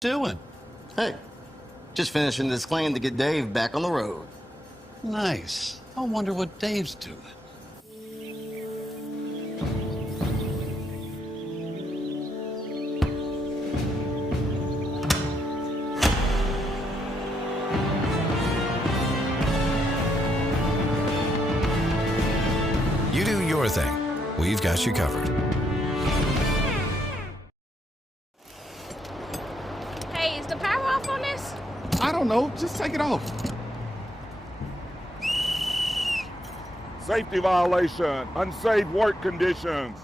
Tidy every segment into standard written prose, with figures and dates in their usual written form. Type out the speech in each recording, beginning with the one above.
Doing? Hey, just finishing this claim to get Dave back on the road. Nice. I wonder what Dave's doing. You do your thing. We've got you covered. Hey, is the power off on this? I don't know. Just take it off. Safety violation, unsafe work conditions.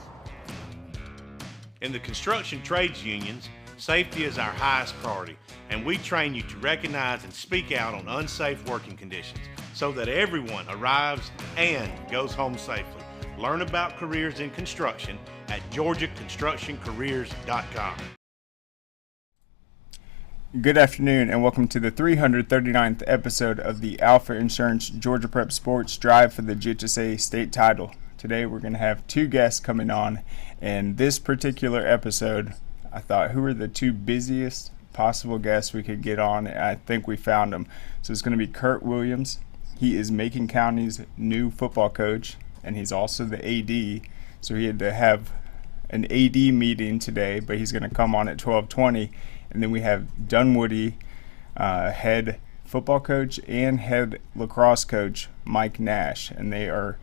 In the construction trades unions, safety is our highest priority, and we train you to recognize and speak out on unsafe working conditions so that everyone arrives and goes home safely. Learn about careers in construction at georgiaconstructioncareers.com. Good afternoon and welcome to the 339th episode of the Alfa Insurance Georgia Prep Sports Drive for the GHSA State Title. Today we're going to have two guests coming on, and this particular episode, I thought, who are the two busiest possible guests we could get on? And I think we found them. So it's going to be Kurt Williams. He is Macon County's new football coach, and he's also the AD. So he had to have an AD meeting today, but he's going to come on at 12:20. And then we have Dunwoody head football coach and head lacrosse coach Mike Nash, and they are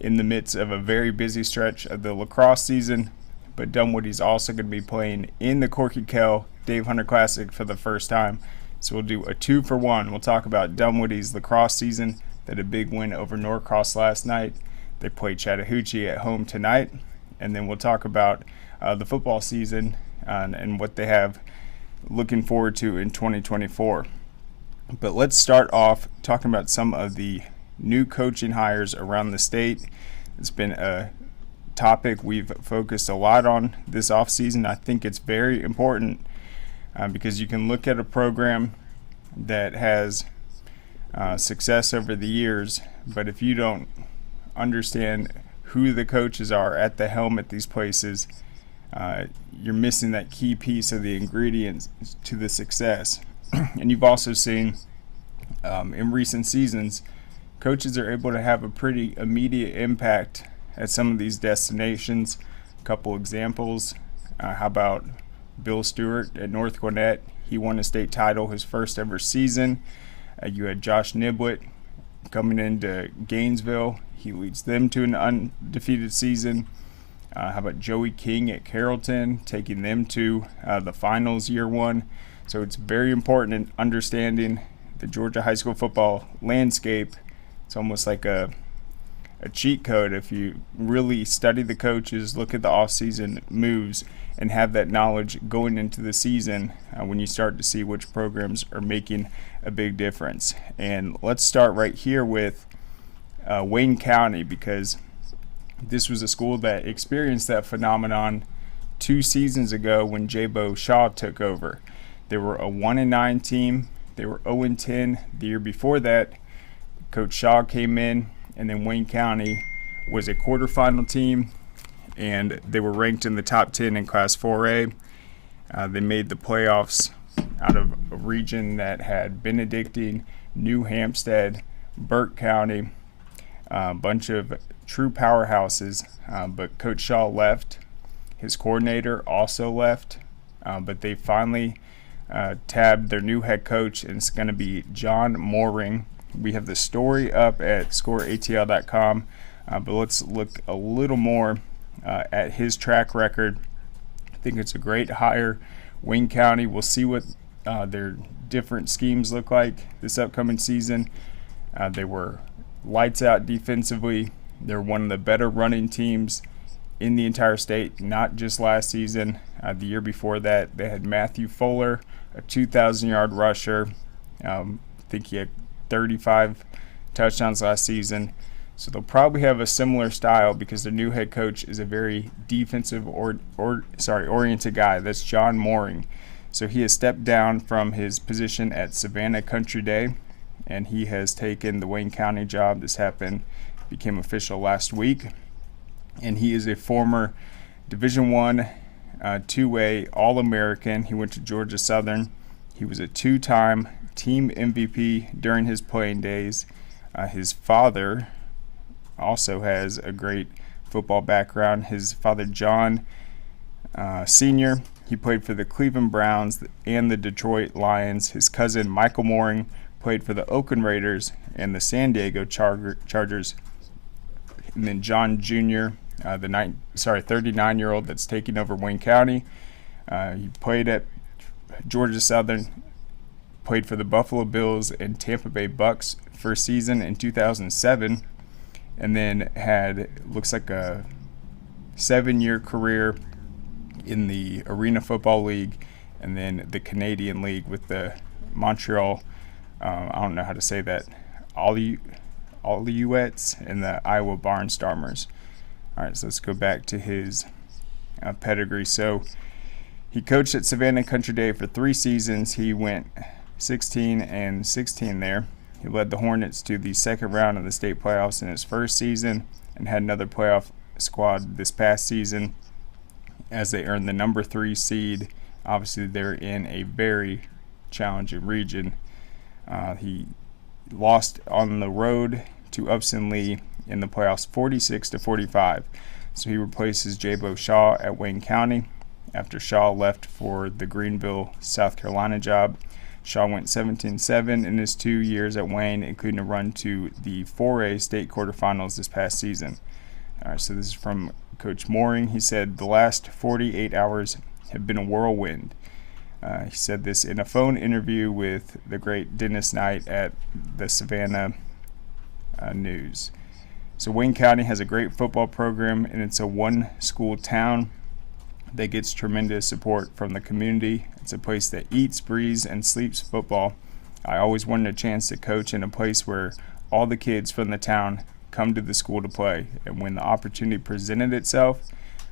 in the midst of a very busy stretch of the lacrosse season. But Dunwoody's also going to be playing in the Corky Kell Dave Hunter Classic for the first time. So we'll do a 2-for-1. We'll talk about Dunwoody's lacrosse season. They had a big win over Norcross last night. They play Chattahoochee at home tonight. And then we'll talk about the football season and what they have looking forward to in 2024. But let's start off talking about some of the new coaching hires around the state. It's been a topic we've focused a lot on this offseason. I think it's very important because you can look at a program that has success over the years, but if you don't understand who the coaches are at the helm at these places, you're missing that key piece of the ingredients to the success. And you've also seen in recent seasons, coaches are able to have a pretty immediate impact at some of these destinations. A couple examples, how about Bill Stewart at North Gwinnett? He won a state title his first ever season. You had Josh Niblett coming into Gainesville. He leads them to an undefeated season. How about Joey King at Carrollton, taking them to the finals year one? So it's very important in understanding the Georgia high school football landscape. It's almost like a cheat code if you really study the coaches, look at the off-season moves, and have that knowledge going into the season when you start to see which programs are making a big difference. And let's start right here with Wayne County, because this was a school that experienced that phenomenon 2 seasons ago when J-Bo Shaw took over. They were a 1-9 team. They were 0-10 the year before that. Coach Shaw came in, and then Wayne County was a quarterfinal team, and they were ranked in the top 10 in Class 4A. They made the playoffs out of a region that had Benedictine, New Hampstead, Burke County, a bunch of true powerhouses, but Coach Shaw left. His coordinator also left, but they finally tabbed their new head coach, and it's going to be John Mooring. We have the story up at scoreatl.com, but let's look a little more at his track record. I think it's a great hire. Wayne County, we'll see what their different schemes look like this upcoming season. They were lights out defensively. They're one of the better running teams in the entire state, not just last season. The year before that, they had Matthew Fuller, a 2,000-yard rusher. I think he had 35 touchdowns last season. So they'll probably have a similar style because their new head coach is a very defensive oriented guy. That's John Mooring. So he has stepped down from his position at Savannah Country Day, and he has taken the Wayne County job. This became official last week, and he is a former Division I two-way All-American. He went to Georgia Southern. He was a two-time team MVP during his playing days. His father also has a great football background. His father, John Sr., he played for the Cleveland Browns and the Detroit Lions. His cousin, Michael Mooring, played for the Oakland Raiders and the San Diego Chargers. And then John Jr., the 39-year-old that's taking over Wayne County. He played at Georgia Southern, played for the Buffalo Bills and Tampa Bay Bucks first season in 2007, and then had, looks like a 7-year career in the Arena Football League and then the Canadian League with the Montreal, I don't know how to say that, Alouettes and the Iowa Barnstormers. All right, so let's go back to his pedigree. So he coached at Savannah Country Day for 3 seasons. He went 16-16 there. He led the Hornets to the second round of the state playoffs in his first season and had another playoff squad this past season as they earned the number 3 seed. Obviously, they're in a very challenging region. He lost on the road to Upson Lee in the playoffs 46-45. So he replaces J-Bo Shaw at Wayne County after Shaw left for the Greenville, South Carolina job. Shaw went 17-7 in his 2 years at Wayne, including a run to the 4A state quarterfinals this past season. All right, so this is from Coach Mooring. He said, "The last 48 hours have been a whirlwind." He said this in a phone interview with the great Dennis Knight at the Savannah News. So Wayne County has a great football program, and it's a one-school town that gets tremendous support from the community. It's a place that eats, breathes, and sleeps football. I always wanted a chance to coach in a place where all the kids from the town come to the school to play, and when the opportunity presented itself,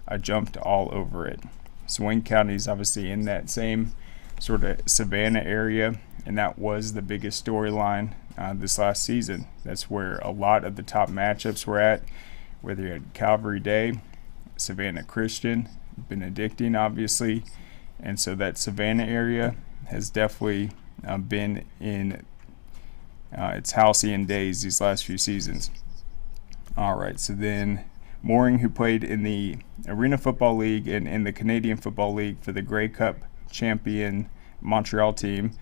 I jumped all over it. So Wayne County is obviously in that same sort of Savannah area, and that was the biggest storyline this last season. That's where a lot of the top matchups were at, whether you had Calvary Day, Savannah Christian, Benedictine, obviously, and so that Savannah area has definitely been in its halcyon days these last few seasons. All right, so then Mooring, who played in the Arena Football League and in the Canadian Football League for the Grey Cup champion Montreal team,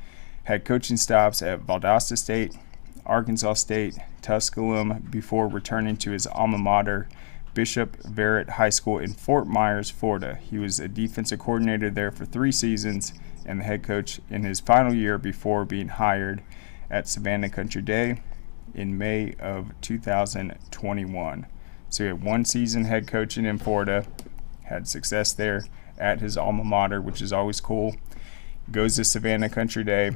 had coaching stops at Valdosta State, Arkansas State, Tusculum before returning to his alma mater, Bishop Barrett High School in Fort Myers, Florida. He was a defensive coordinator there for 3 seasons and the head coach in his final year before being hired at Savannah Country Day in May of 2021. So he had 1 season head coaching in Florida, had success there at his alma mater, which is always cool. Goes to Savannah Country Day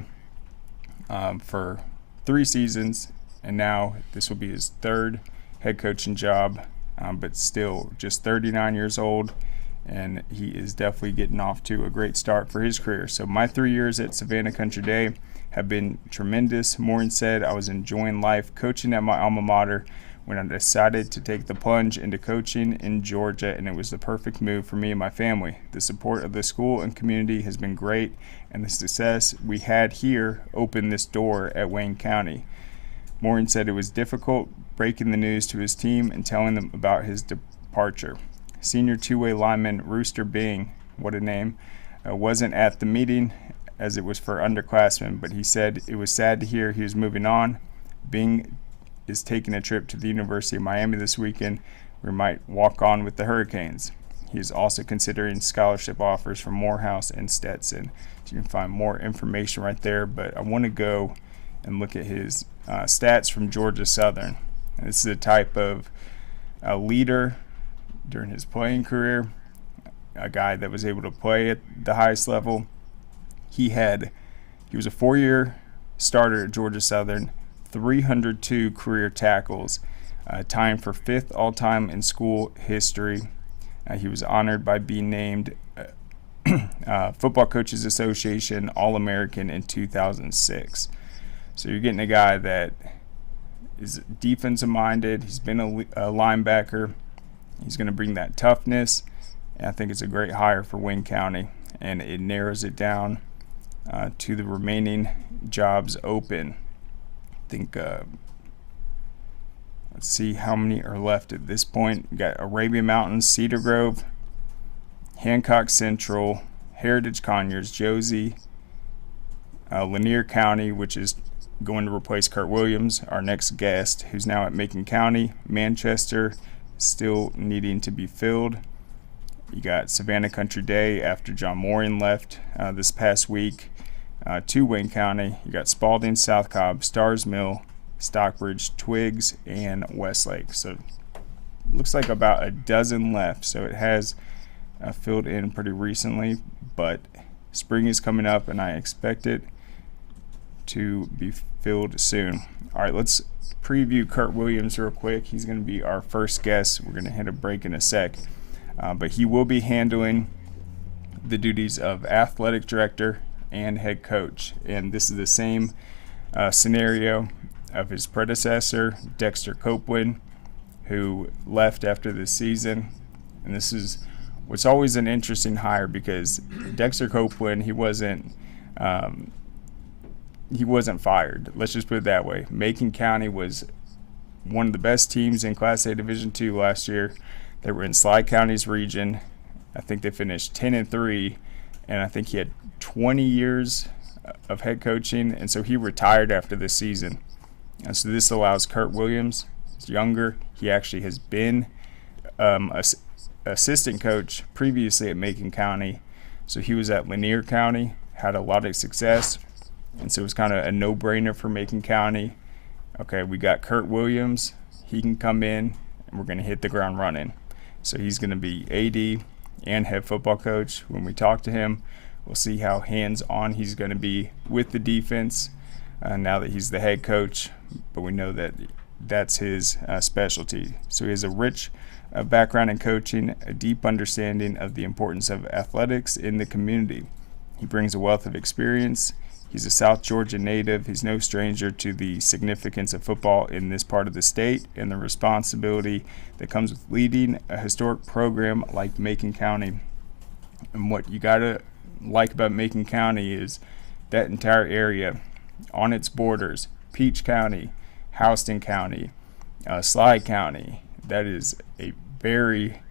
for 3 seasons, and now this will be his 3rd head coaching job, but still just 39 years old, and he is definitely getting off to a great start for his career. So my 3 years at Savannah Country Day have been tremendous. Mooring said, "I was enjoying life coaching at my alma mater when I decided to take the plunge into coaching in Georgia, and it was the perfect move for me and my family. The support of the school and community has been great, and the success we had here opened this door at Wayne County." Mooring said it was difficult breaking the news to his team and telling them about his departure. Senior two-way lineman Rooster Bing, what a name, wasn't at the meeting as it was for underclassmen, but he said it was sad to hear he was moving on. Bing is taking a trip to the University of Miami this weekend, where he might walk on with the Hurricanes. He is also considering scholarship offers from Morehouse and Stetson. So you can find more information right there, but I want to go and look at his stats from Georgia Southern. And this is a type of leader during his playing career, a guy that was able to play at the highest level. He was a 4-year starter at Georgia Southern, 302 career tackles, tying for 5th all-time in school history. He was honored by being named Football Coaches Association All-American in 2006. So you're getting a guy that is defensive-minded. He's been a linebacker. He's going to bring that toughness, And I think it's a great hire for Wayne County, and it narrows it down to the remaining jobs open. I think, let's see how many are left at this point. We got Arabian Mountains, Cedar Grove, Hancock Central, Heritage Conyers, Josie, Lanier County, which is going to replace Kurt Williams, our next guest, who's now at Macon County, Manchester, still needing to be filled. You got Savannah Country Day after John Morin left this past week to Wayne County. You got Spalding, South Cobb, Stars Mill, Stockbridge, Twiggs, and Westlake. So looks like about a dozen left. So it has filled in pretty recently, but spring is coming up and I expect it to be filled soon. All right, let's preview Kurt Williams real quick. He's going to be our first guest. We're going to hit a break in a sec. But he will be handling the duties of athletic director and head coach. And this is the same scenario of his predecessor, Dexter Copeland, who left after this season. And this is what's always an interesting hire, because Dexter Copeland, he wasn't fired. Let's just put it that way. Macon County was one of the best teams in Class A Division II last year. They were in Slide County's region. I think they finished 10-3, and I think he had 20 years of head coaching, and so he retired after this season. And so this allows Kurt Williams, he's younger. He actually has been assistant coach previously at Macon County. So he was at Lanier County, had a lot of success, and so it was kind of a no-brainer for Macon County. Okay, we got Kurt Williams. He can come in, and we're going to hit the ground running. So he's going to be AD and head football coach. When we talk to him, we'll see how hands-on he's going to be with the defense now that he's the head coach. But we know that that's his specialty. So he has a rich background in coaching, a deep understanding of the importance of athletics in the community. He brings a wealth of experience. He's a South Georgia native. He's no stranger to the significance of football in this part of the state and the responsibility that comes with leading a historic program like Macon County. And what you got to like about Macon County is that entire area on its borders, Peach County, Houston County, Slide County. That is a very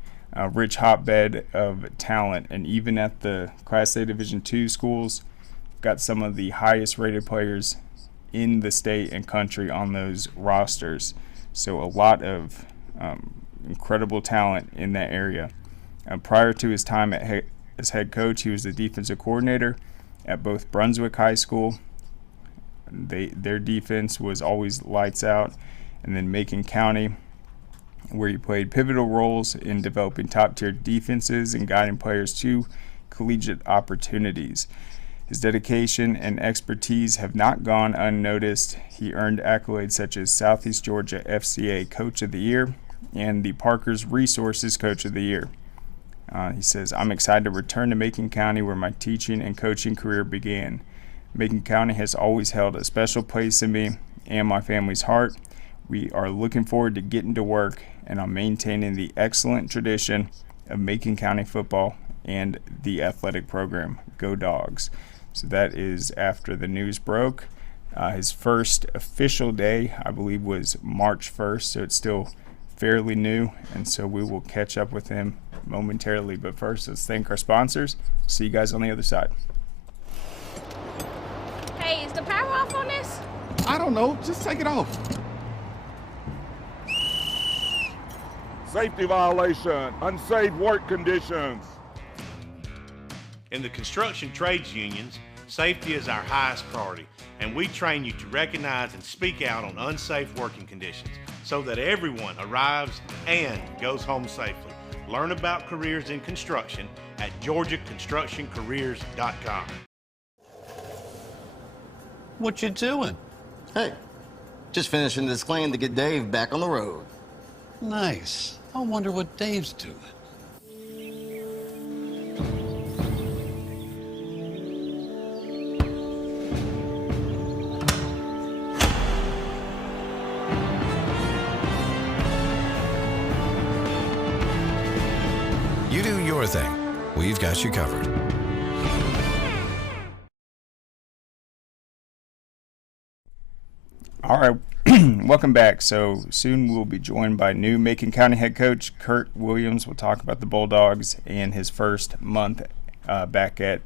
rich hotbed of talent. And even at the Class A Division II schools, got some of the highest rated players in the state and country on those rosters. So a lot of incredible talent in that area. Prior to his time as head coach, he was the defensive coordinator at both Brunswick High School. Their defense was always lights out. And then Macon County, where he played pivotal roles in developing top-tier defenses and guiding players to collegiate opportunities. His dedication and expertise have not gone unnoticed. He earned accolades such as Southeast Georgia FCA Coach of the Year and the Parker's Resources Coach of the Year. He says, "I'm excited to return to Macon County where my teaching and coaching career began. Macon County has always held a special place in me and my family's heart. We are looking forward to getting to work and on maintaining the excellent tradition of Macon County football and the athletic program. Go Dogs." So that is after the news broke. His first official day, I believe, was March 1st, so it's still fairly new, and so we will catch up with him momentarily. But first, let's thank our sponsors. See you guys on the other side. Hey, is the power off on this? I don't know. Just take it off. Safety violation, unsafe work conditions. In the construction trades unions, safety is our highest priority, and we train you to recognize and speak out on unsafe working conditions so that everyone arrives and goes home safely. Learn about careers in construction at georgiaconstructioncareers.com. What you doing? Hey, just finishing this claim to get Dave back on the road. Nice. I wonder what Dave's doing. You You do your thing. We've got you covered. All right, welcome back. So soon we'll be joined by new Macon County head coach Kurt Williams. We'll talk about the Bulldogs and his first month back at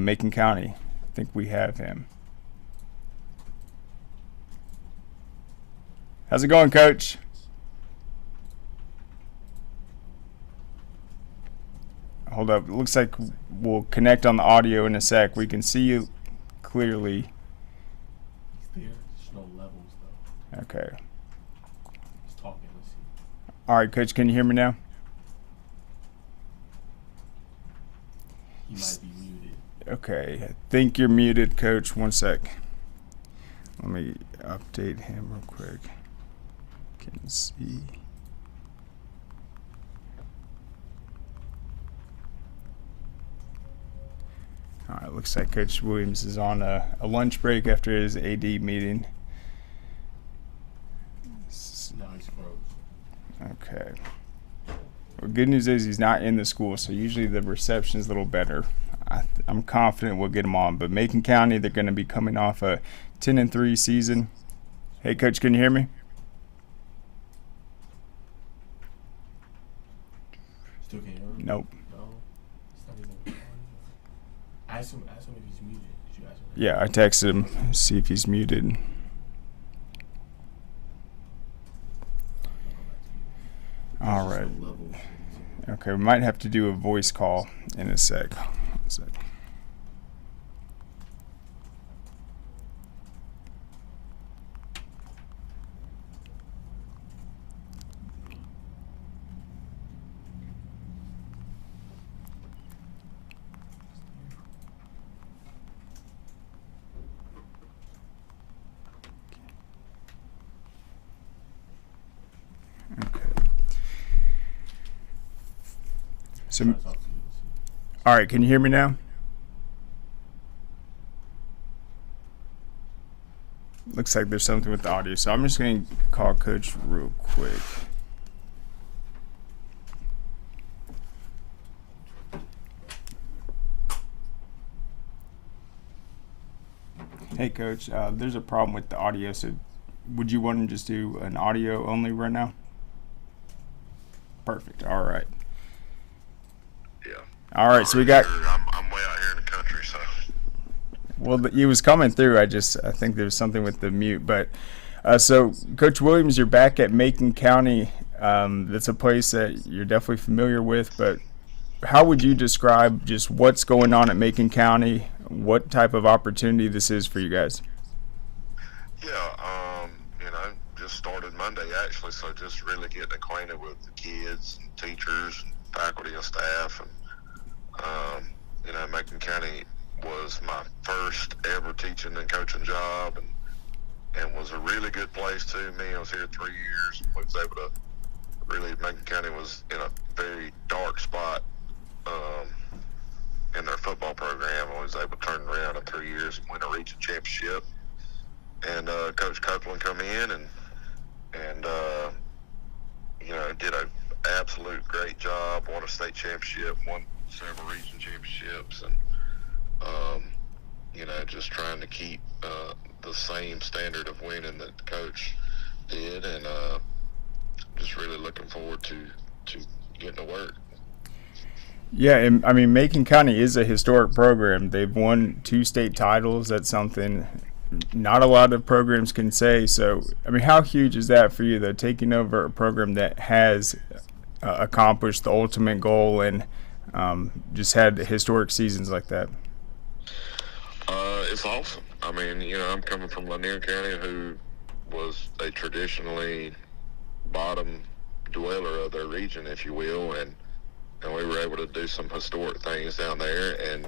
Macon County. I think we have him. How's it going, Coach? Hold up. It looks like we'll connect on the audio in a sec. We can see you clearly. Okay. All right, Coach, can you hear me now? You might be muted. Okay, I think you're muted, Coach. One sec. Let me update him real quick. Can see. All right, looks like Coach Williams is on a lunch break after his AD meeting. No, he's froze. Okay. Well, good news is he's not in the school, so usually the reception is a little better. I'm confident we'll get him on. But Macon County, they're going to be coming off a 10-3 season. Hey, Coach, can you hear me? Still can't hear him? Nope. No. It's not even. Ask him if he's muted. Did you ask him? Yeah, I texted him, see if he's muted. All right. Okay, we might have to do a voice call in a sec. One sec. So, all right, can you hear me now? Looks like there's something with the audio, so I'm just going to call Coach real quick. Hey, Coach, there's a problem with the audio, so would you want to just do an audio only right now? Perfect, all right. All right, so we got. I'm way out here in the country, so. Well, he was coming through. I think there was something with the mute. But so, Coach Williams, you're back at Macon County. That's a place that you're definitely familiar with. But how would you describe just what's going on at Macon County? What type of opportunity this is for you guys? Yeah, just started Monday actually, so just really getting acquainted with the kids, and teachers, and faculty, and staff, and Macon County was my first ever teaching and coaching job, and was a really good place to me. I was here 3 years. I was able to really, Macon County was in a very dark spot in their football program. I was able to turn it around in 3 years and win a region championship. And Coach Copeland come in and did an absolute great job, won a state championship, won several region championships, and just trying to keep the same standard of winning that the coach did, and just really looking forward to getting to work. Yeah, and I mean, Macon County is a historic program. They've won 2 state titles. That's something not a lot of programs can say. So, I mean, how huge is that for you, though, taking over a program that has accomplished the ultimate goal and just had historic seasons like that? It's awesome. I mean, I'm coming from Lanier County, who was a traditionally bottom dweller of their region, if you will, and we were able to do some historic things down there, and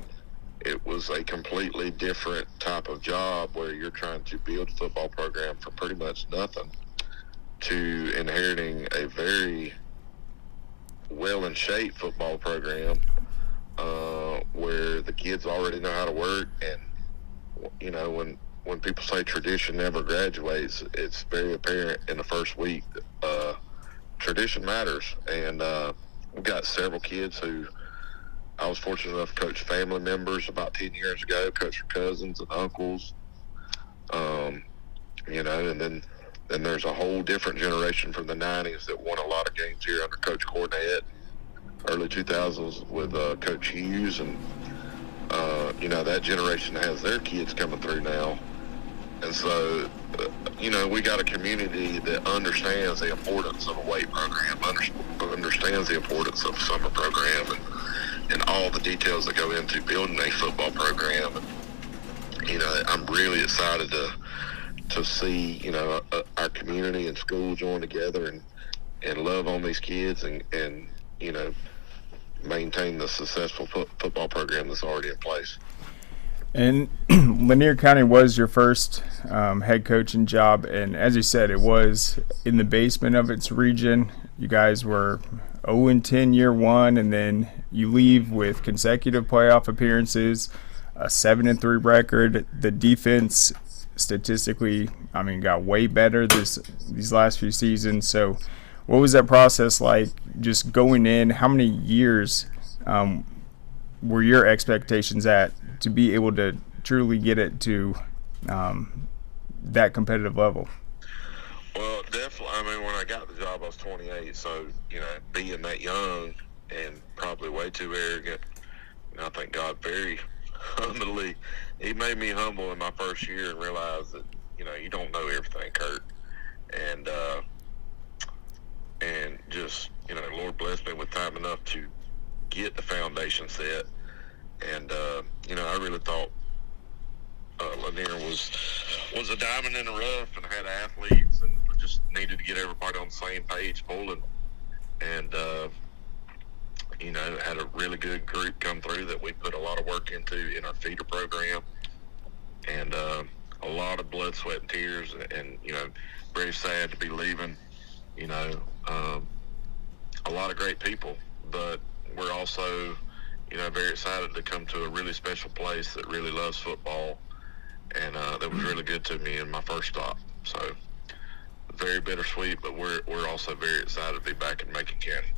it was a completely different type of job where you're trying to build a football program from pretty much nothing to inheriting a very well-in-shape football program where the kids already know how to work. And when people say tradition never graduates, it's very apparent in the first week. Tradition matters, and we've got several kids who I was fortunate enough to coach family members about 10 years ago, coach their cousins and uncles, you know, and then there's a whole different generation from the 90s that won a lot of games here under Coach Cornett, early 2000s with Coach Hughes, and, you know, that generation has their kids coming through now. And so, you know, we got a community that understands the importance of a weight program, understands the importance of a summer program, and all the details that go into building a football program. And, you know, I'm really excited to see, you know, our community and school join together and love on these kids and you know, maintain the successful football program that's already in place. And Lanier County was your first head coaching job, and as you said, it was in the basement of its region. You guys were 0-10 year one, and then you leave with consecutive playoff appearances, a 7-3 record. The defense statistically, I mean, got way better these last few seasons. So what was that process like, just going in? How many years were your expectations at to be able to truly get it to that competitive level? Well, definitely. I mean, when I got the job, I was 28. So, you know, being that young and probably way too arrogant, and I thank God very humbly, he made me humble in my first year and realize that, you know, you don't know everything, Kurt. And just, you know, Lord bless me with time enough to get the foundation set. And, you know, I really thought Lanier was a diamond in the rough and had athletes, and we just needed to get everybody on the same page pulling. And, you know, had a really good group come through that we put a lot of work into in our feeder program. And a lot of blood, sweat, and tears, and you know, very sad to be leaving. You know, a lot of great people, but we're also, you know, very excited to come to a really special place that really loves football, and that was really good to me in my first stop. So very bittersweet, but we're also very excited to be back in Macon County.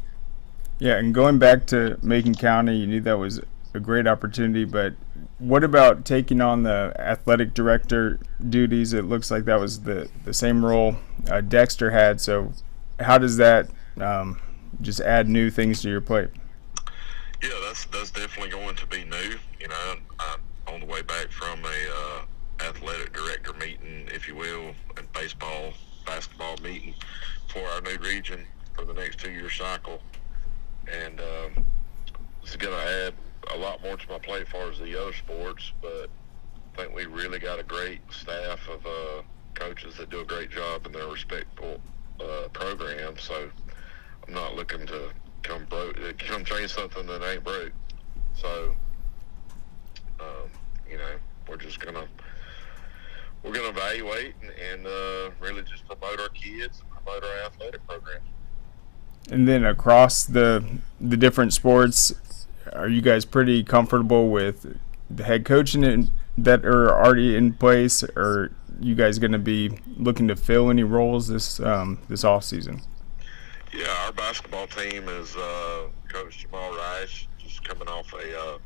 Yeah, and going back to Macon County, you knew that was a great opportunity, but what about taking on the athletic director duties? It looks like that was the same role Dexter had. So how does that just add new things to your plate? Yeah, that's definitely going to be new. You know, I'm on the way back from a athletic director meeting, if you will, and basketball meeting for our new region for the next 2-year cycle. And it's going to add a lot more to my plate as far as the other sports, but I think we really got a great staff of coaches that do a great job in their respectful program. So I'm not looking to come change something that ain't broke. So, you know, we're gonna evaluate and really just promote our kids and promote our athletic program. And then across the different sports, are you guys pretty comfortable with the head coaching that are already in place, or are you guys going to be looking to fill any roles this off season? Yeah, our basketball team is Coach Jamal Rice, just coming off a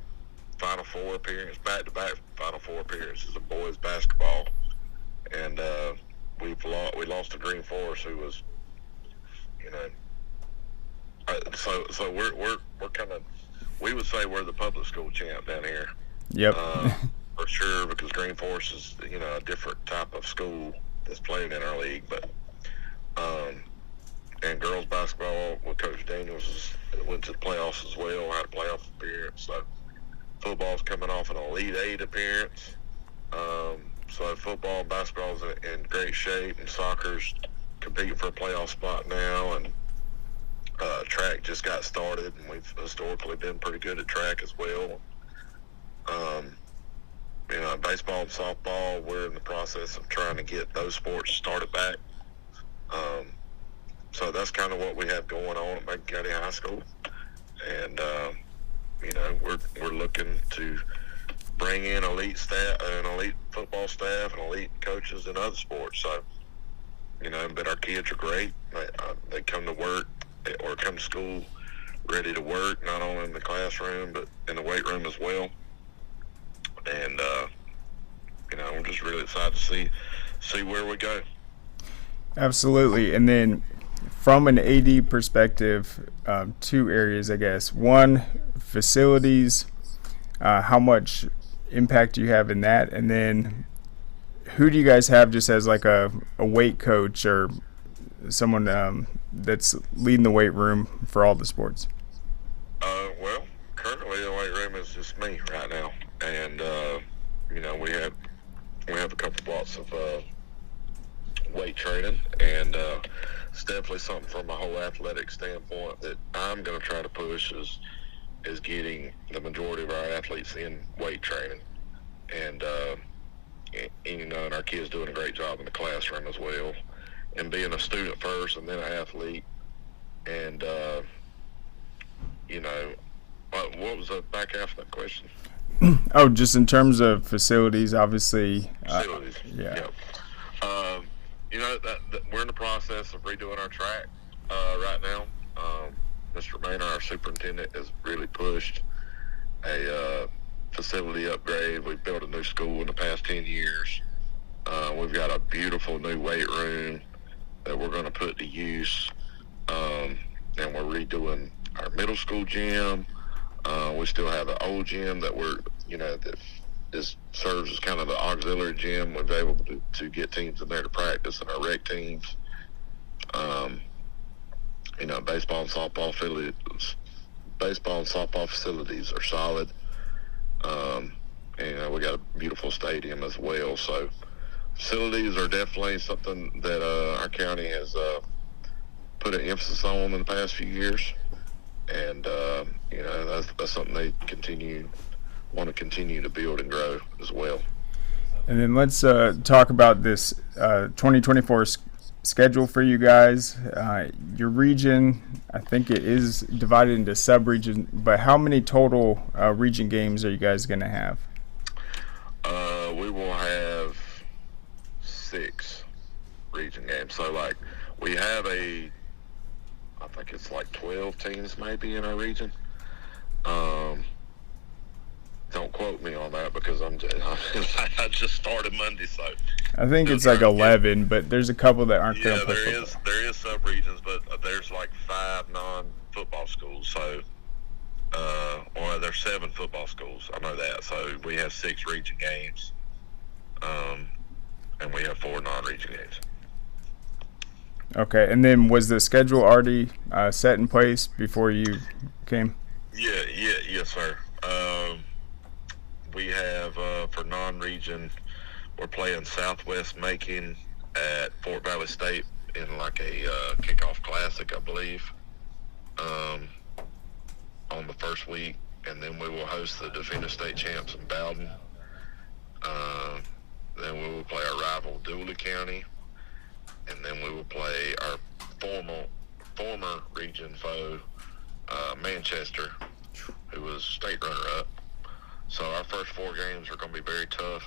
Final Four appearance, back-to-back Final Four appearances in boys basketball, and we lost to Green Forest, who was, you know, so we're kind of. We would say we're the public school champ down here. Yep. For sure, because Green Forest is, you know, a different type of school that's playing in our league. But, and girls basketball with Coach Daniels went to the playoffs as well, had a playoff appearance. So football's coming off an Elite Eight appearance. So football and basketball's in great shape, and soccer's competing for a playoff spot now, and track just got started, and we've historically been pretty good at track as well. You know, baseball and softball, we're in the process of trying to get those sports started back. So that's kind of what we have going on at Macon County High School. And, you know, we're looking to bring in elite staff, an elite football staff, and elite coaches in other sports. So, you know, but our kids are great. They come to work or come to school ready to work, not only in the classroom but in the weight room as well. And I'm just really excited to see where we go. Absolutely. And then from an AD perspective, 2 areas, I guess. One, facilities, how much impact do you have in that? And then who do you guys have just as like a weight coach or someone that's leading the weight room for all the sports? Well, currently the weight room is just me right now. And, we have a couple blocks of weight training, and it's definitely something from a whole athletic standpoint that I'm going to try to push is getting the majority of our athletes in weight training, and and our kids doing a great job in the classroom as well, and being a student first and then an athlete. And what was the back half of that question? Oh, just in terms of facilities, obviously. Facilities. Yeah. We're in the process of redoing our track right now. Mr. Maynard, our superintendent, has really pushed a facility upgrade. We've built a new school in the past 10 years. We've got a beautiful new weight room that we're going to put to use. And we're redoing our middle school gym. We still have the old gym that that serves as kind of the auxiliary gym. We've been able to get teams in there to practice, and our rec teams. Baseball and softball facilities are solid. We got a beautiful stadium as well. So facilities are definitely something that our county has put an emphasis on in the past few years. And that's something they want to continue to build and grow as well. And then let's talk about this 2024 schedule for you guys. Your region, I think it is divided into sub-region, but how many total region games are you guys going to have? We will have 6 region games. So, we have I think it's 12 teams maybe in our region. Don't quote me on that because I just started Monday, so I think it's 11, but there's a couple that aren't going to play football. There is sub-regions, but there's 5 non-football schools, so or there's 7 football schools, I know that. So we have 6 region games, and we have 4 non-region games. Okay, and then was the schedule already set in place before you came? Yes, sir. We have, for non-region, we're playing Southwest Macon at Fort Valley State in a Kickoff Classic, I believe, on the first week. And then we will host the defending state champs in Bowden. Then we will play our rival Dunwoody County. And then we will play our former region foe, Manchester, who was state runner-up. So our first 4 games are going to be very tough,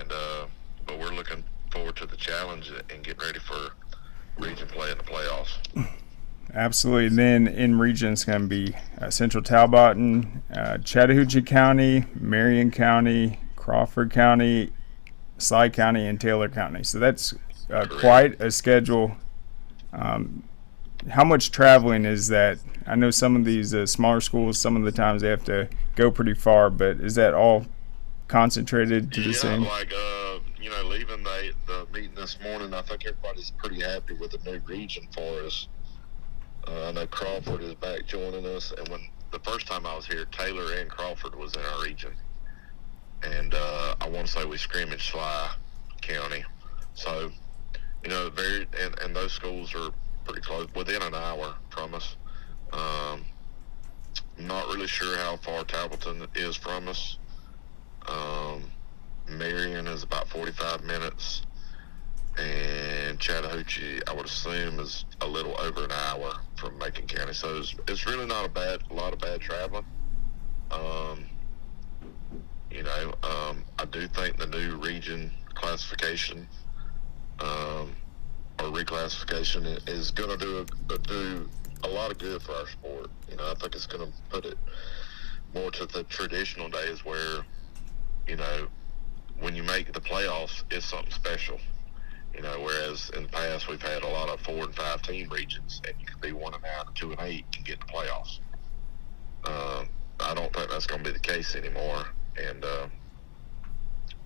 and but we're looking forward to the challenge and getting ready for region play in the playoffs. Absolutely. And then in region, it's going to be Central Talbot, Chattahoochee County, Marion County, Crawford County, Sly County, and Taylor County. So that's quite a schedule. How much traveling is that? I know some of these smaller schools, some of the times they have to go pretty far, but is that all concentrated to the same? Leaving the meeting this morning, I think everybody's pretty happy with the new region for us. I know Crawford is back joining us, and when the first time I was here, Taylor and Crawford was in our region. And I want to say we scrimmaged Sly County. So, and those schools are pretty close, within an hour from us. Not really sure how far Tableton is from us. Marion is about 45 minutes, and Chattahoochee, I would assume, is a little over an hour from Macon County. So it's really not a lot of bad traveling. I do think the new region classification or reclassification is going to do a lot of good for our sport. You know, I think it's going to put it more to the traditional days where, you know, when you make the playoffs, it's something special. You know, whereas in the past we've had a lot of 4 and 5 team regions, and you could be 1 and 9 or 2 and 8 and get the playoffs. I don't think that's going to be the case anymore, and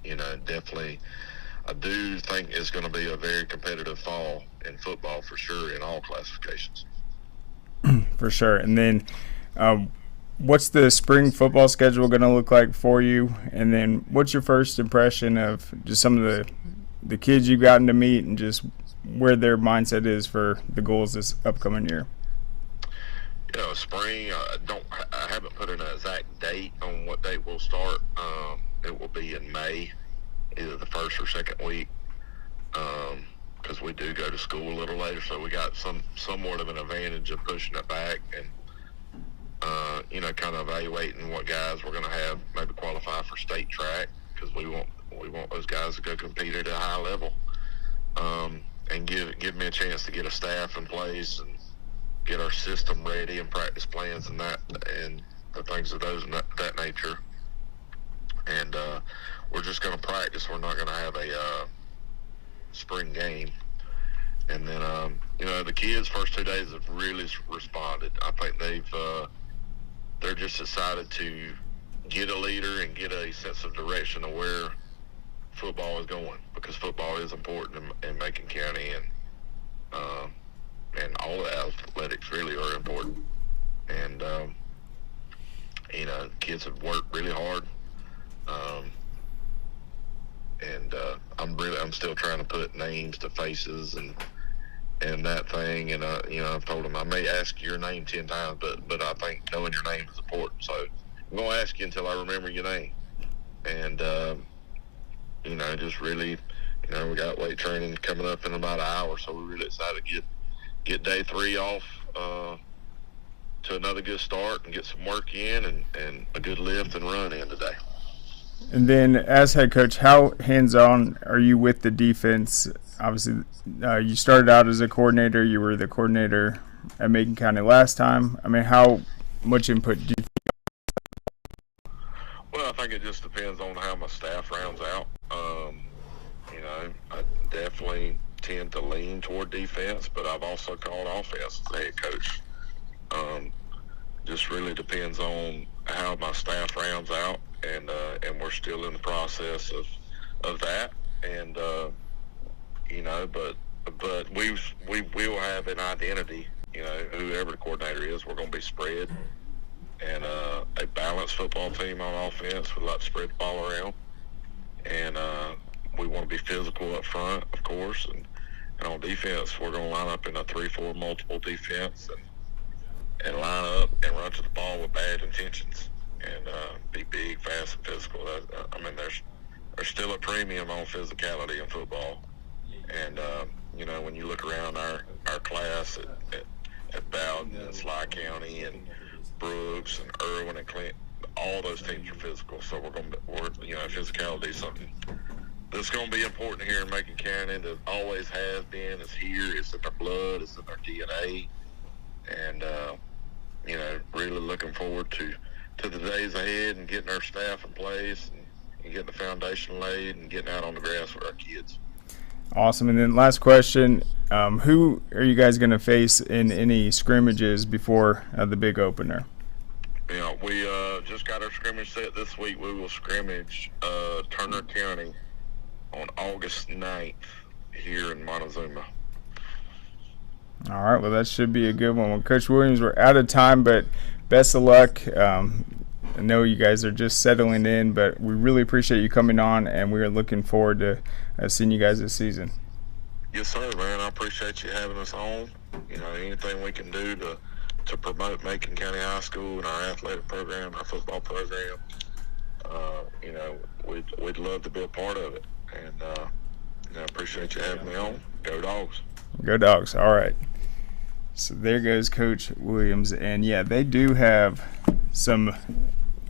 you know, definitely, I do think it's going to be a very competitive fall in football for sure in all classifications. For sure. And then, what's the spring football schedule going to look like for you? And then, what's your first impression of just some of the kids you've gotten to meet and just where their mindset is for the goals this upcoming year? You know, spring, I haven't put an exact date on what date we'll start. It will be in May, either the first or second week, because we do go to school a little later, so we got somewhat of an advantage of pushing it back and, you know, kind of evaluating what guys we're going to have maybe qualify for state track, because we want those guys to go compete at a high level, and give me a chance to get a staff in place and get our system ready and practice plans and the things of that nature. And we're just going to practice. We're not going to have a spring game. And then, you know, the kids' first 2 days have really responded. I think they're just excited to get a leader and get a sense of direction of where football is going, because football is important in Macon County, and all the athletics really are important. And you know, kids have worked really hard, and I'm still trying to put names to faces and that thing. And you know, I've told them I may ask your name 10 times, but I think knowing your name is important. So I'm gonna ask you until I remember your name. And you know, just really, you know, we got weight training coming up in about an hour, so we're really excited to get day 3 off to another good start and get some work in and a good lift and run in today. And then, as head coach, how hands-on are you with the defense? Obviously, you started out as a coordinator. You were the coordinator at Macon County last time. I mean, how much input do you think? Well, I think it just depends on how my staff rounds out. You know, I definitely tend to lean toward defense, but I've also called offense as a head coach. Just really depends on how my staff rounds out, and we're still in the process of that. And you know, but we will have an identity. You know, whoever the coordinator is, we're going to be spread, and a balanced football team on offense. We like to spread the ball around, and we want to be physical up front, of course, and on defense, we're going to line up in a 3-4 multiple defense and line up and run to the ball with bad intentions and be big, fast, and physical. I mean, there's still a premium on physicality in football. And, you know, when you look around our class at Bowden and Sly County and Brooks and Irwin and Clinton, all those teams are physical. So you know, physicality is something that's going to be important here in Macon County, that always has been. It's here. It's in our blood. It's in our DNA. And, you know, really looking forward to the days ahead and getting our staff in place and getting the foundation laid and getting out on the grass with our kids. Awesome. And then last question, who are you guys going to face in any scrimmages before the big opener? You know, we just got our scrimmage set this week. We will scrimmage Turner County on August 9th here in Montezuma. All right, well, that should be a good one. Well, Coach Williams, we're out of time, but best of luck. I know you guys are just settling in, but we really appreciate you coming on, and we are looking forward to seeing you guys this season. Yes, sir, man. I appreciate you having us on. You know, anything we can do to promote Macon County High School and our athletic program, our football program, you know, we'd love to be a part of it. And you know, I appreciate you having me on. Go Dogs. Go Dogs. All right. So there goes Coach Williams. And, yeah, they do have some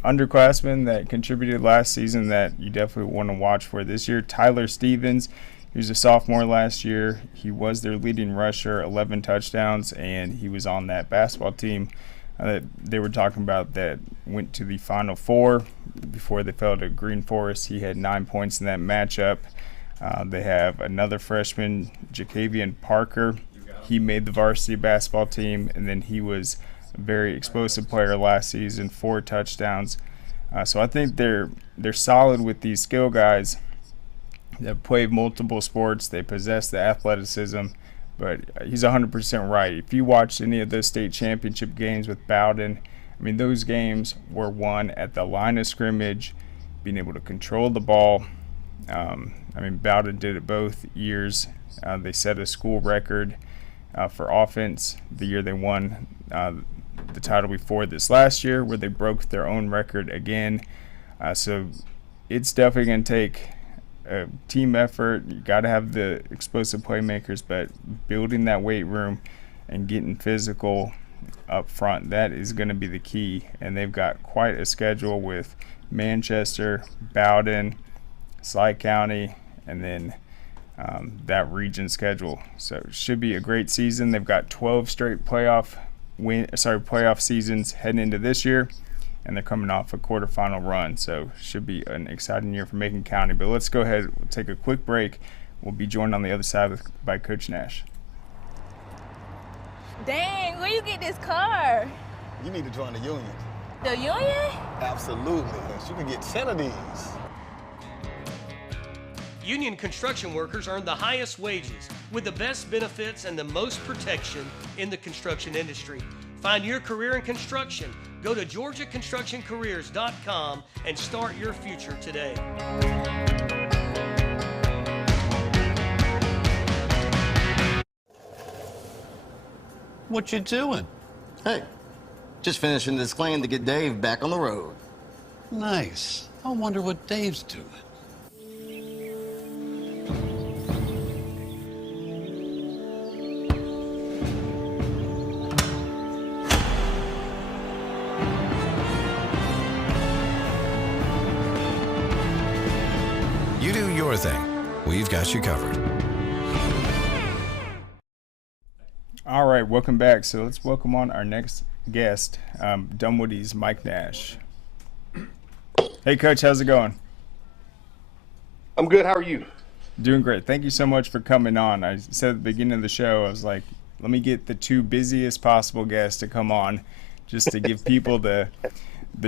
underclassmen that contributed last season that you definitely want to watch for this year. Tyler Stevens, He was a sophomore last year. He was their leading rusher, 11 touchdowns, and he was on that basketball team that they were talking about that went to the Final Four before they fell to Green Forest. He had 9 points in that matchup. They have another freshman, Jacavian Parker. He made the varsity basketball team, and then he was a very explosive player last season, 4 touchdowns. So I think they're solid with these skill guys that play multiple sports. They possess the athleticism, but he's 100% right. If you watched any of those state championship games with Bowden, I mean, those games were won at the line of scrimmage, being able to control the ball. I mean, Bowden did it both years. They set a school record for offense the year they won the title before this last year, where they broke their own record again. So it's definitely going to take a team effort. You got to have the explosive playmakers, but building that weight room and getting physical up front, that is going to be the key. And they've got quite a schedule with Manchester, Bowden, Sly County, and then that region schedule. So it should be a great season. They've got 12 straight playoff seasons heading into this year, and they're coming off a quarterfinal run. So should be an exciting year for Macon County. But let's go ahead and take a quick break. We'll be joined on the other side by Coach Nash. Dang, where you get this car? You need to join the union. The union? Absolutely. You can get 10 of these. Union construction workers earn the highest wages with the best benefits and the most protection in the construction industry. Find your career in construction. Go to GeorgiaConstructionCareers.com and start your future today. What you doing? Hey, just finishing this claim to get Dave back on the road. Nice. I wonder what Dave's doing. You do your thing. We've got you covered. All right, welcome back. So let's welcome on our next guest, Dunwoody's Mike Nash. Hey, Coach, how's it going? I'm good. How are you? Doing great. Thank you so much for coming on. I said at the beginning of the show, I was like, let me get the 2 busiest possible guests to come on just to give people the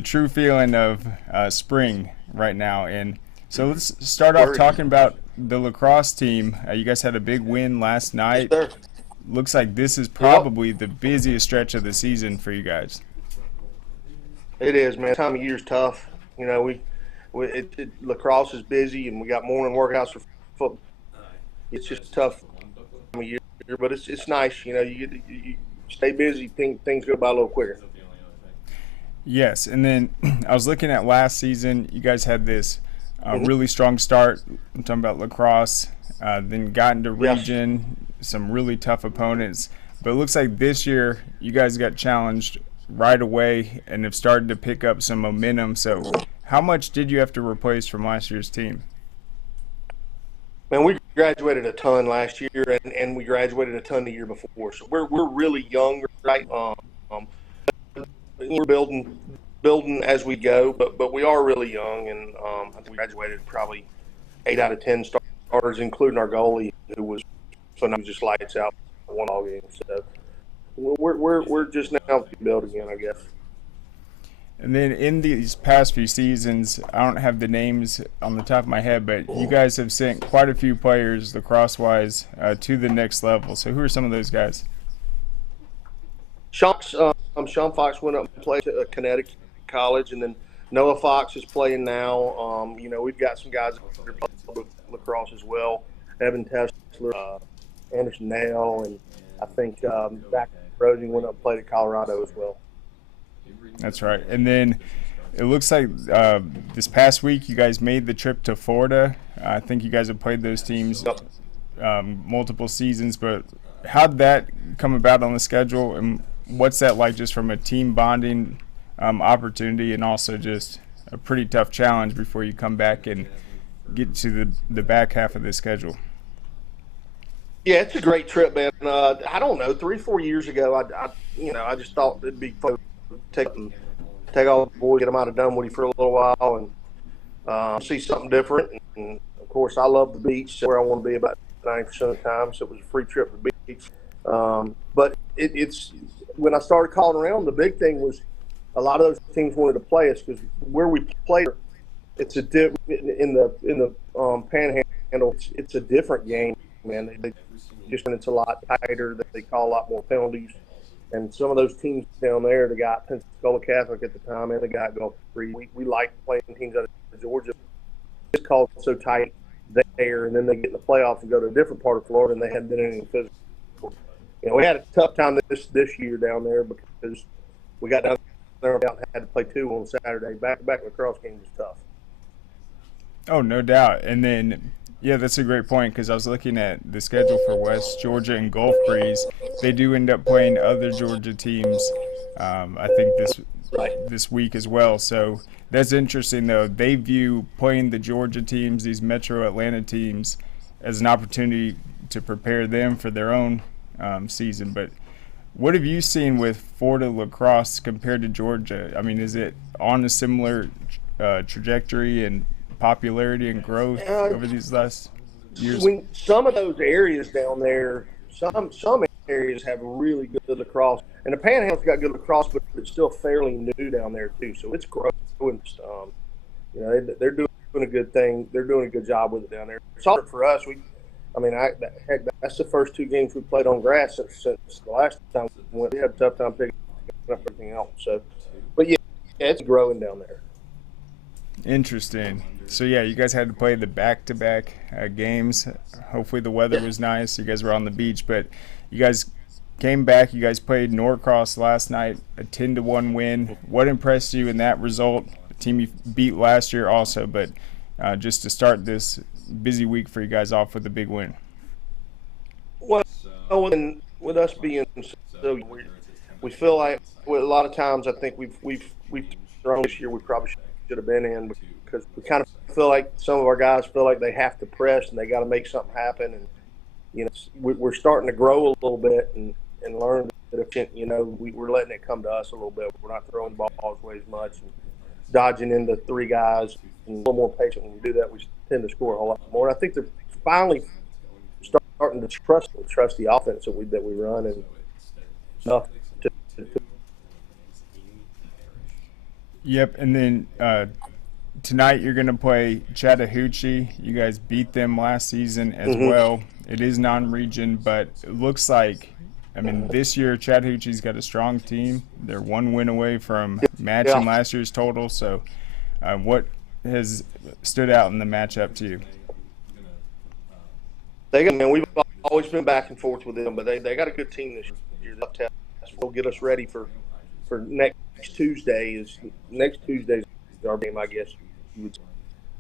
true feeling of spring right now. And so let's start off talking about the lacrosse team. You guys had a big win last night. Yes, sir. Looks like this is probably the busiest stretch of the season for you guys. It is, man. Time of year's tough. You know, lacrosse is busy, and we got morning workouts for football. It's just tough time of year, but it's nice. You know, you stay busy, things go by a little quicker. Yes, and then I was looking at last season. You guys had this really strong start. I'm talking about lacrosse. Then got into region, some really tough opponents. But it looks like this year you guys got challenged right away and have started to pick up some momentum. So how much did you have to replace from last year's team? Man, we graduated a ton last year, and we graduated a ton the year before. So we're really young, right? We're building as we go, but we are really young, and I think we graduated probably 8 out of 10 starters, including our goalie, who was phenomenal, just lights out one all game. So we're just now building again, I guess. And then in these past few seasons, I don't have the names on the top of my head, but you guys have sent quite a few players lacrosse-wise to the next level. So who are some of those guys? Sean Fox went up and played at Connecticut College, and then Noah Fox is playing now. You know, we've got some guys that are playing lacrosse as well. Evan Tessler, Anderson Nail, and I think Zach Rosie went up and played at Colorado as well. That's right. And then it looks like this past week you guys made the trip to Florida. I think you guys have played those teams multiple seasons, but how'd that come about on the schedule, and what's that like just from a team bonding opportunity and also just a pretty tough challenge before you come back and get to the back half of the schedule? Yeah, it's a great trip, man. I don't know, 3-4 years ago, I just thought it'd be fun to take all the boys, get them out of Dunwoody for a little while, and see something different. And of course, I love the beach, where I want to be about 90% of the time. So it was a free trip to the beach. But it's when I started calling around, the big thing was a lot of those teams wanted to play us because where we play, it's a in the Panhandle. It's a different game, man. It's a lot tighter. They call a lot more penalties. And some of those teams down there, they got Pensacola Catholic at the time, and they got Gulf Free. We like playing teams out of Georgia. It's called so tight there, and then they get in the playoffs and go to a different part of Florida, and they hadn't done anything physical. We had a tough time this year down there because we got down there and had to play 2 on Saturday. Back lacrosse game was tough. Oh, no doubt. And then, yeah, that's a great point because I was looking at the schedule for West Georgia and Gulf Breeze. They do end up playing other Georgia teams, I think, this week as well. So that's interesting, though. They view playing the Georgia teams, these Metro Atlanta teams, as an opportunity to prepare them for their own season. But what have you seen with Florida lacrosse compared to Georgia? I mean, is it on a similar trajectory and popularity and growth over these last years? Some of those areas down there, some areas have really good lacrosse, and the Panhandle's got good lacrosse, but it's still fairly new down there too. So it's growing. They're doing a good thing. They're doing a good job with it down there. It's hard for us. That's the first 2 games we played on grass since the last time we went. We had a tough time picking up everything else. So, but yeah, it's growing down there. Interesting. So, yeah, you guys had to play the back-to-back games. Hopefully the weather was nice. You guys were on the beach. But you guys came back. You guys played Norcross last night, a 10-1 win. What impressed you in that result? The team you beat last year also, but just to start this busy week for you guys off with a big win. Well, with us being so, we feel like a lot of times I think we've thrown this year we probably should have been in because we kind of feel like some of our guys feel like they have to press and they got to make something happen, and we're starting to grow a little bit and learn that we're letting it come to us a little bit. We're not throwing balls away as much and dodging into 3 guys, and a little more patient when we do that. We tend to score a whole lot more. And I think they're finally starting to trust the offense that we run and enough to. Yep, and then tonight you're going to play Chattahoochee. You guys beat them last season as well. It is non-region, but it looks like, this year Chattahoochee's got a strong team. They're 1 win away from matching last year's total. So what has stood out in the matchup to you? We've always been back and forth with them, but they got a good team this year. They'll get us ready for next Tuesday. Next Tuesday's our game, I guess,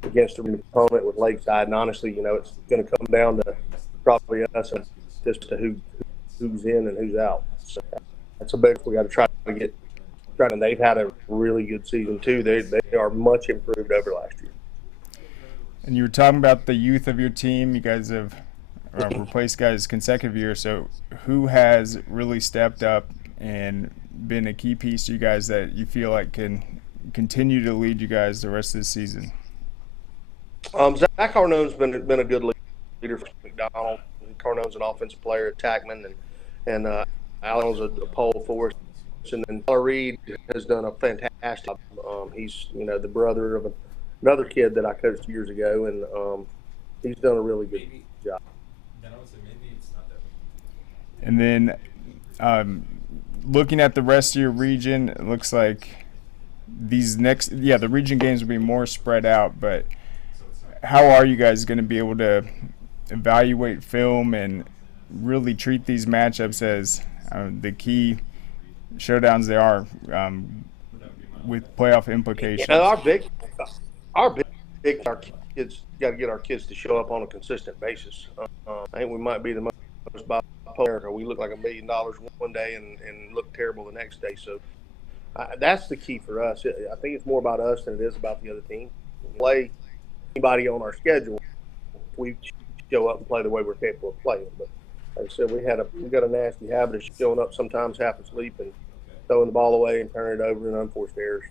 against an opponent with Lakeside. And honestly, it's going to come down to probably us and just to who's in and who's out. So that's a big. We got to try to get. And they've had a really good season too. They are much improved over last year. And you were talking about the youth of your team. You guys have replaced guys consecutive years. So who has really stepped up and been a key piece to you guys that you feel like can continue to lead you guys the rest of the season? Zach Carnone's been a good leader for McDonald. Carnone's an offensive player at Tackman, and Allen's a pole for us. And then Tyler Reed has done a fantastic job. He's the brother of another kid that I coached years ago, and he's done a really good job. And then looking at the rest of your region, it looks like the region games will be more spread out, but how are you guys going to be able to evaluate film and really treat these matchups as the key showdowns they are with playoff implications? Our kids got to get our kids to show up on a consistent basis. I think we might be the most bipolar. We look like $1 million one day and look terrible the next day. So that's the key for us. I think it's more about us than it is about the other team. Play anybody on our schedule, we show up and play the way we're capable of playing. But like I said, we got a nasty habit of showing up sometimes half asleep and throwing the ball away and turning it over in unforced errors.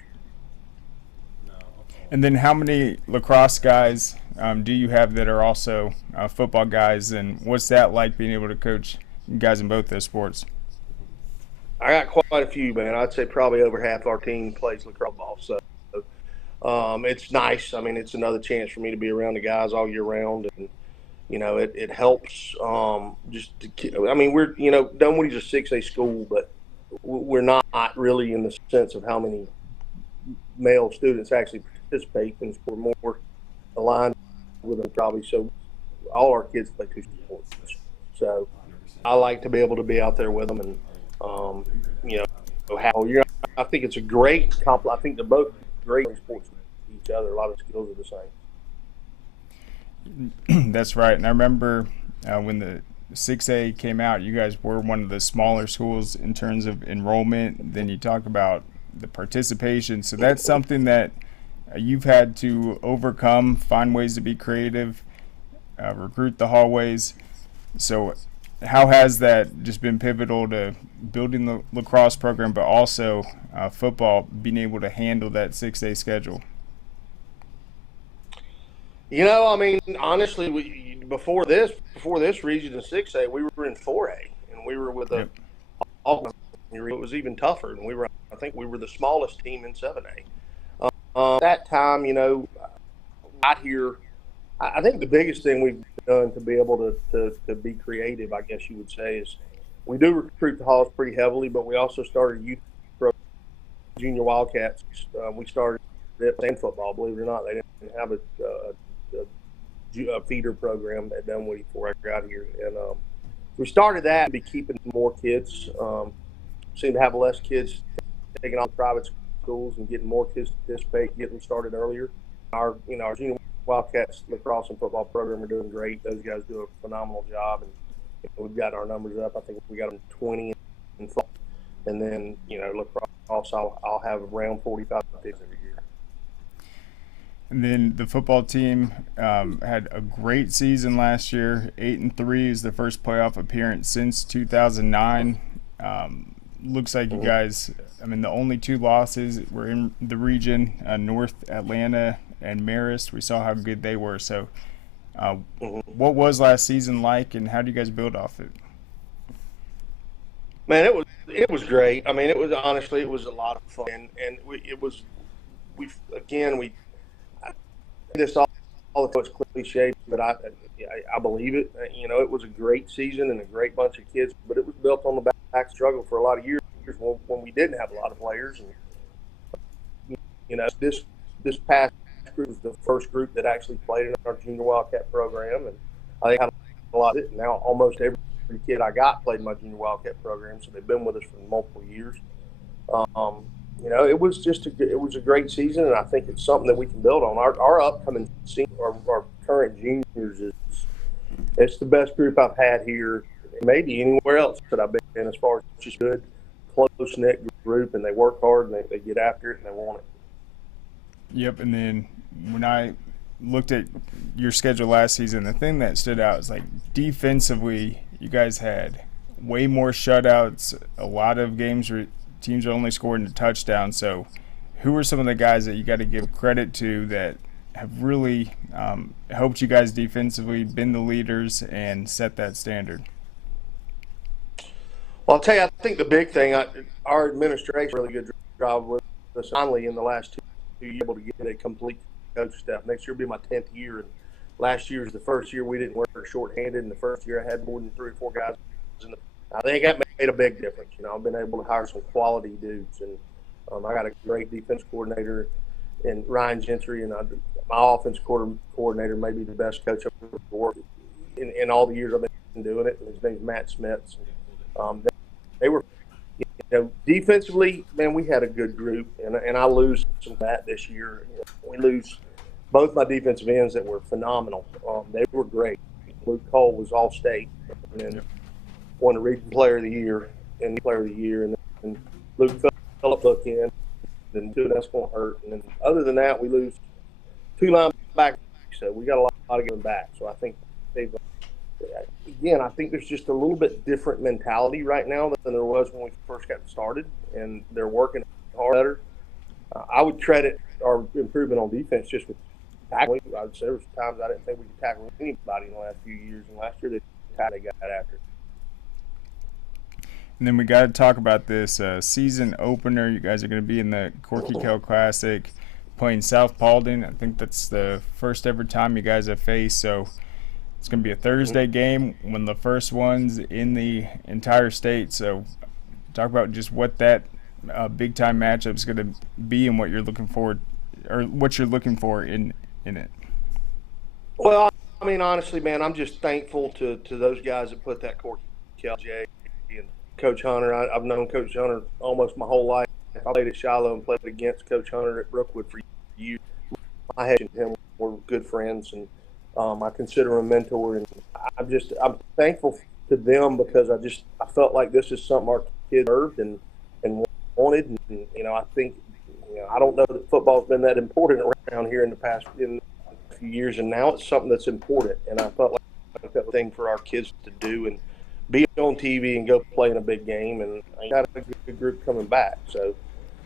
And then how many lacrosse guys do you have that are also football guys, and what's that like being able to coach guys in both those sports? I got quite a few, man. I'd say probably over half our team plays lacrosse ball. So it's nice. I mean, it's another chance for me to be around the guys all year round. And, it helps we're, Dunwoody's a 6A school, but we're not really in the sense of how many male students actually participate in sport. More aligned with them probably. So all our kids play two sports. So I like to be able to be out there with them and, I think it's a great compliment. I think they're both great sports with each other. A lot of skills are the same. That's right. And I remember when the 6A came out, you guys were one of the smaller schools in terms of enrollment. Then you talk about the participation. So that's something that you've had to overcome, find ways to be creative, recruit the hallways. So how has that just been pivotal to building the lacrosse program, but also football being able to handle that 6A schedule? Honestly, before this region of 6A, we were in 4A, and we were with it was even tougher, and I think we were the smallest team in 7A. That time, out here, I think the biggest thing we've done to be able to be creative, I guess you would say, is we do recruit the halls pretty heavily, but we also started youth program, junior Wildcats. We started and football, believe it or not. They didn't have a feeder program at Dunwoody before I got here. And we started that to be keeping more kids. Seem to have less kids taking on private schools and getting more kids to participate, getting them started earlier. Our junior Wildcats lacrosse and football program are doing great. Those guys do a phenomenal job, and we've got our numbers up. I think we got them 20 in football, and then lacrosse I'll have around 45 kids every year. And then the football team had a great season last year. 8-3 is the first playoff appearance since 2009. Looks like you guys, the only two losses were in the region, North Atlanta and Marist. We saw how good they were. So what was last season like, and how do you guys build off it? Man, it was great. It was honestly, it was a lot of fun, and this all it's cliche, but I believe it. It was a great season and a great bunch of kids, but it was built on the back struggle for a lot of years when we didn't have a lot of players. And this past group was the first group that actually played in our junior Wildcat program, and I think I had a lot of it. Now almost every kid I got played in my junior Wildcat program, so they've been with us for multiple years. It was a great season, and I think it's something that we can build on. Our upcoming seniors, our current juniors, it's the best group I've had here, maybe anywhere else that I've been, as far as just good, close-knit group, and they work hard, and they get after it, and they want it. Yep, and then when I looked at your schedule last season, the thing that stood out is, defensively, you guys had way more shutouts, a lot of games where teams are only scoring a touchdown. So who are some of the guys that you got to give credit to that have really helped you guys defensively, been the leaders, and set that standard? Well, I'll tell you, I think the big thing, our administration really good job with us finally in the last 2 years able to get a complete coach staff. Next year will be my 10th year, and last year was the first year we didn't work shorthanded, and the first year I had more than 3 or 4 guys. I think that made a big difference. I've been able to hire some quality dudes, and I got a great defense coordinator in Ryan Gentry, and my offense coordinator may be the best coach I've ever worked in all the years I've been doing it. His name's Matt Smith. They were, defensively, man, we had a good group, and I lose some of that this year. We lose both my defensive ends that were phenomenal. They were great. Luke Cole was All-State, and then won the Region Player of the Year and Player of the Year, and then Luke Phillip hook in, and that's going to hurt. And then other than that, we lose 2 linebackers, so we got a lot of getting back. So I think they've again, I think there's just a little bit different mentality right now than there was when we first got started, and they're working harder. I would credit our improvement on defense just with tackling. I would say there was times I didn't think we could tackle anybody in the last few years, and last year they got after it. And then we got to talk about this season opener. You guys are going to be in the Corky Kell Classic playing South Paulding. I think that's the first ever time you guys have faced. So it's going to be a Thursday game, one of the first ones in the entire state. So talk about just what that big time matchup is going to be and what you're looking forward, or what you're looking for in it. Well, I mean, honestly, man, I'm just thankful to those guys that put that Corky Kell, Jay and Coach Hunter. I've known Coach Hunter almost my whole life. I played at Shiloh and played against Coach Hunter at Brookwood for years. I and him were good friends, and I consider him a mentor. And I'm thankful to them because I felt like this is something our kids deserved and wanted. And I think I don't know that football's been that important around here in a few years, and now it's something that's important. And I felt like that thing for our kids to do and be on TV and go play in a big game, and I got a good group coming back. So,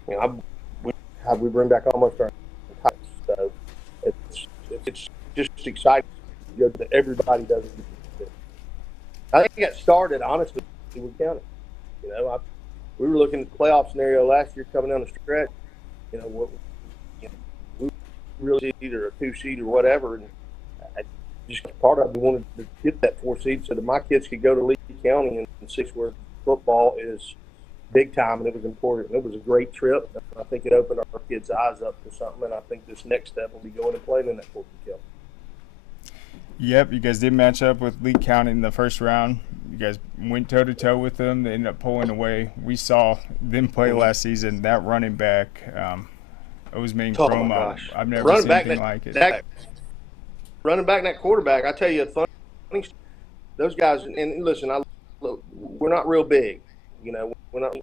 we bring back almost our titles. So it's just exciting that everybody does it. I think it got started, honestly, in Wood County. We were looking at the playoff scenario last year coming down the stretch. We really either a 2 seed or whatever, and just part of me wanted to get that 4 seed so that my kids could go to Lee County and see where football is big time, and it was important. It was a great trip. I think it opened our kids' eyes up to something, and I think this next step will be going and playing in that Corky Kell. Yep, you guys did match up with Lee County in the first round. You guys went toe-to-toe with them. They ended up pulling away. We saw them play last season. That running back, Osman Chroma, I've never seen anything like it. Running back and that quarterback, I tell you, funny, those guys, and listen, we're not real big. We're not.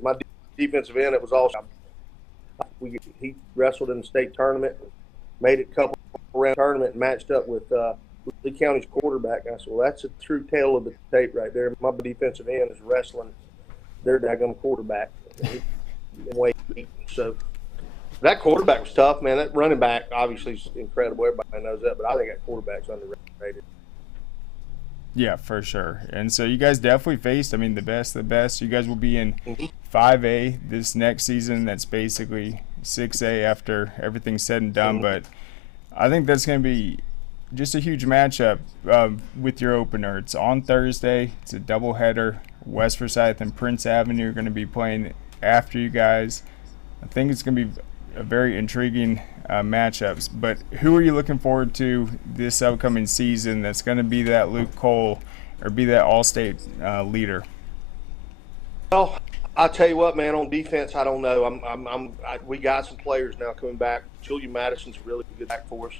My defensive end, it was all. He wrestled in the state tournament, made it a couple round tournament, and matched up with Lee County's quarterback. And I said, well, that's a true tale of the tape right there. My defensive end is wrestling their daggum quarterback. So that quarterback was tough, man. That running back obviously is incredible. Everybody knows that, but I think that quarterback's underrated. Yeah, for sure. And so you guys definitely faced, the best of the best. You guys will be in 5A this next season. That's basically 6A after everything's said and done. But I think that's going to be just a huge matchup with your opener. It's on Thursday. It's a doubleheader. West Forsyth and Prince Avenue are going to be playing after you guys. I think it's going to be a very intriguing matchups. But who are you looking forward to this upcoming season that's going to be that Luke Cole or be that all-state leader? Well, I'll tell you what, man. On defense, I don't know. We got some players now coming back. Julia Madison's really good back for us.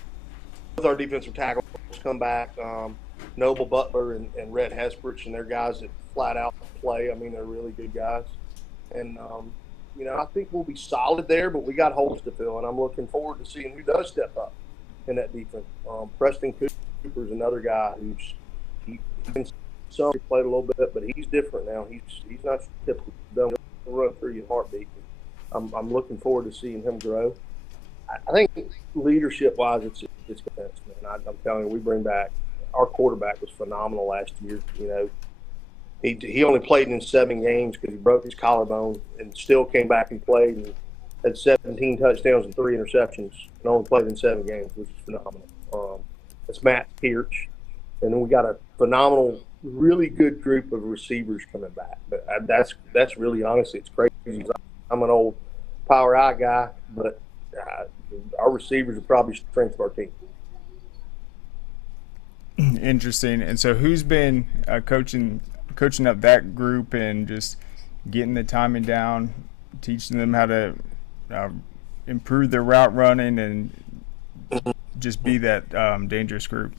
Both our defensive tackles come back. Noble Butler and Red Hesperich, and they're guys that flat out play. They're really good guys. And I think we'll be solid there, but we got holes to fill, and I'm looking forward to seeing who does step up in that defense. Preston Cooper's another guy he's played a little bit, but he's different now. He's not typical. He'll run through your heartbeat. I'm looking forward to seeing him grow. I think leadership-wise, it's defense, man. I'm telling you, we bring back our quarterback was phenomenal last year. He only played in 7 games because he broke his collarbone and still came back and played and had 17 touchdowns and 3 interceptions and only played in 7 games, which is phenomenal. It's Matt Pirch. And then we got a phenomenal, really good group of receivers coming back. But that's really, honestly, it's crazy. I'm an old power eye guy, but our receivers are probably the strength of our team. Interesting. And so who's been coaching up that group and just getting the timing down, teaching them how to improve their route running and just be that dangerous group?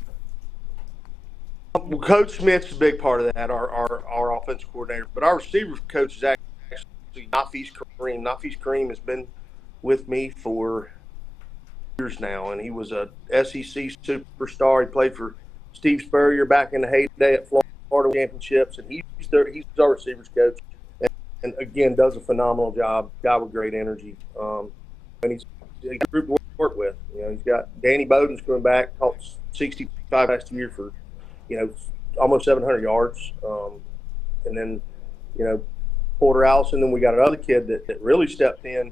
Well, Coach Smith's a big part of that, our offensive coordinator. But our receivers coach is actually Nafis Kareem. Nafis Kareem has been with me for years now, and he was a SEC superstar. He played for Steve Spurrier back in the heyday at Florida Championships, and he's our receivers coach. And again, does a phenomenal job. Guy with great energy, and he's a group to work with. You know, he's got Danny Bowden's coming back, caught 65 last year for, almost 700 yards, and then, Porter Allison. Then we got another kid that really stepped in.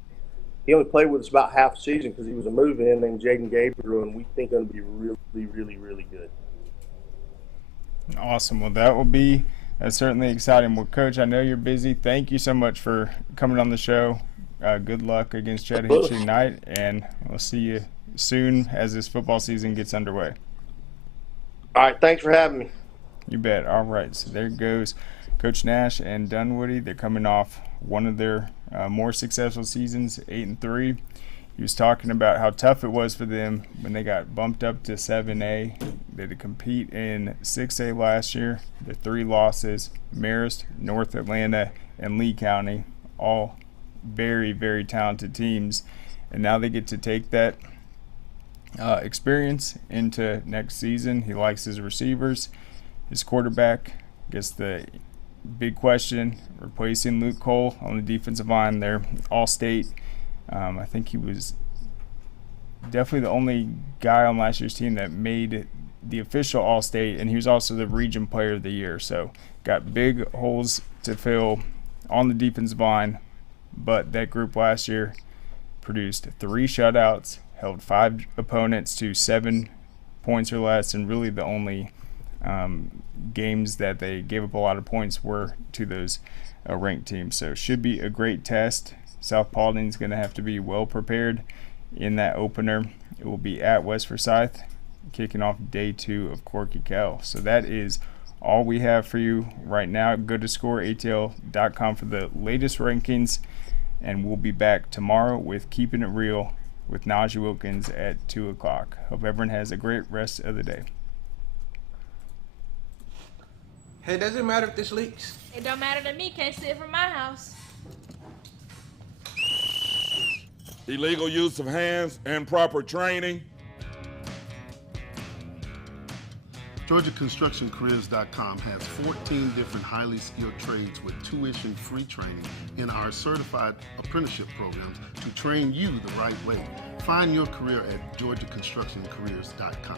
He only played with us about half a season because he was a move-in named Jaden Gabriel, and we think going to be really, really, really good. Awesome. Well, that will be certainly exciting. Well, Coach, I know you're busy. Thank you so much for coming on the show. Good luck against Chattahoochee tonight, and we'll see you soon as this football season gets underway. All right. Thanks for having me. You bet. All right. So there goes Coach Nash and Dunwoody. They're coming off one of their more successful seasons, 8-3. He was talking about how tough it was for them when they got bumped up to 7A. They had to compete in 6A last year. The 3 losses, Marist, North Atlanta, and Lee County, all very, very talented teams. And now they get to take that experience into next season. He likes his receivers, his quarterback. I guess the big question, replacing Luke Cole on the defensive line. They're all-state. I think he was definitely the only guy on last year's team that made the official All-State, and he was also the Region Player of the Year. So got big holes to fill on the defensive line, but that group last year produced 3 shutouts, held 5 opponents to 7 points or less, and really the only games that they gave up a lot of points were to those ranked teams. So it should be a great test. South Paulding's going to have to be well prepared in that opener. It will be at West Forsyth, kicking off day 2 of Corky Kell. So that is all we have for you right now. Go to scoreatl.com for the latest rankings, and we'll be back tomorrow with Keeping It Real with Najee Wilkins at 2 o'clock. Hope everyone has a great rest of the day. Hey, does it matter if this leaks? It don't matter to me. Can't see it from my house. Illegal use of hands, improper training. GeorgiaConstructionCareers.com has 14 different highly skilled trades with tuition-free training in our certified apprenticeship programs to train you the right way. Find your career at GeorgiaConstructionCareers.com.